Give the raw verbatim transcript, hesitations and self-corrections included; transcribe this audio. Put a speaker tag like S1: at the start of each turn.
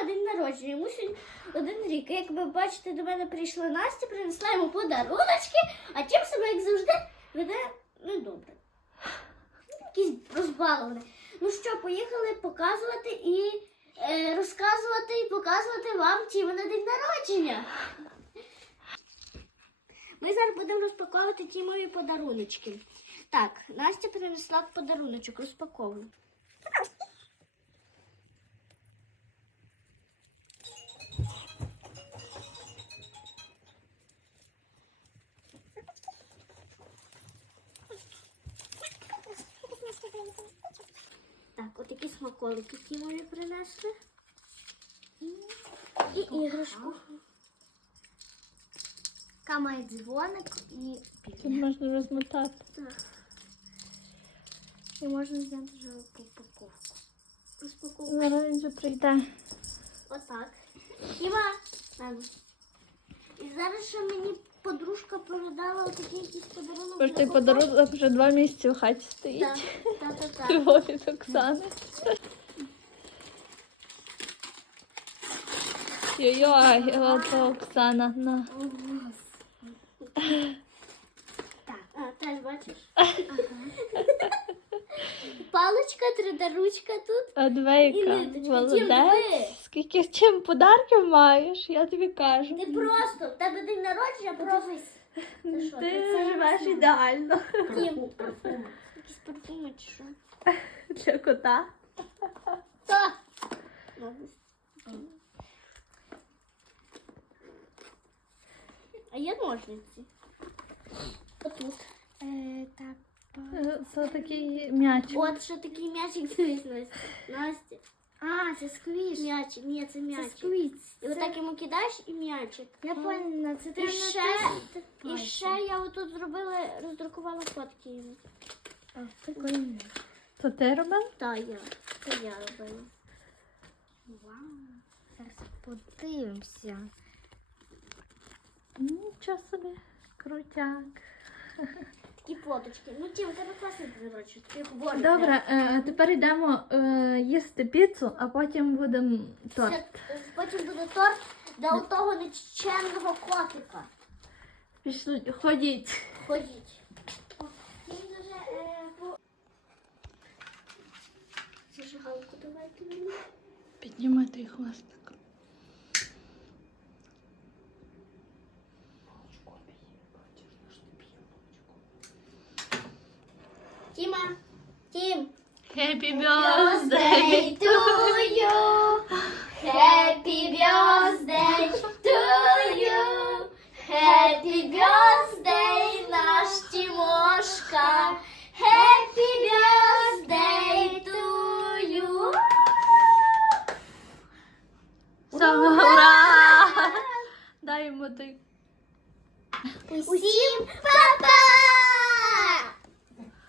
S1: день народження. Йому сьогодні один рік. Як ви бачите, до мене прийшла Настя, принесла йому подаруночки, а Тім себе, як завжди, веде недобре. Якийсь розбалований. Ну що, поїхали показувати і е, розказувати і показувати вам Тіма на день народження. Ми зараз будемо розпаковувати Тімові подаруночки. Так, Настя принесла подаруночок, розпаковуємо. Так, отакі смаколики Тімові принесли. І іграшку. Така має дзвоник і
S2: Тут
S1: пір'я.
S2: можна розмотати.
S1: Так. І можна зняти вже упаковку. Розпаковку.
S2: Зараз він вже прийде.
S1: Отак. Тіма! Ладно. І зараз ще мені подружка передала отакий якийсь подарунок.
S2: Бо ж той подарунок вже два місяці в хаті
S1: Так,
S2: стоїть.
S1: так, так, так.
S2: Його від Оксани. Йой-йой, от Оксана. На.
S1: Так, а, теж бачиш? Ага. Паличка, тридаручка тут.
S2: А
S1: І
S2: двійка,
S1: ниточка. Тім,
S2: молодець.
S1: диви.
S2: Скільки чим подарків маєш, я тобі кажу.
S1: Ти просто, в тебе день народження, просто. Ти що,
S2: Ти
S1: це
S2: живеш
S1: все?
S2: ідеально.
S1: Тім, парфуми. Якісь парфуми чи що?
S2: Для кота.
S1: Та! А є ножниці? Отут. Е, так.
S2: Це такий м'ячик.
S1: От ще такий м'ячик дивись, Настя. Настя.
S3: А, це сквіш.
S1: М'ячик, ні, це
S3: Це
S1: м'ячик.
S3: сквіш.
S1: І отак йому кидаєш і м'ячик.
S3: Я поняла, це
S1: І
S3: треба
S1: ще,
S3: натиснути
S1: і
S3: пальцем.
S1: ще я отут зробила, роздрукувала фотки йому.
S3: А, прикольно.
S2: То ти робив?
S1: Та я. Це я робила.
S3: Вау. Зараз подивимося.
S2: Нічого собі. Крутяк.
S1: Такі фоточки. Ну, Тім, у тебе класний подарунок. Такий говорить.
S2: Добре, е, тепер йдемо е, їсти піцу, а потім будемо торт.
S1: Це- Потім буде торт, де у того нечемного котика.
S2: Пішли, ходіть.
S1: Ходіть. Він вже е, по... Зажигалку давайте мені.
S2: Підніми той хвостик.
S1: Тіма, Тім.
S2: Happy
S1: Birthday to you. Happy birthday to you. Happy birthday, наш Тімошка. Happy birthday to you.
S2: Все, ура! Дай йому той.
S1: Усім па-па!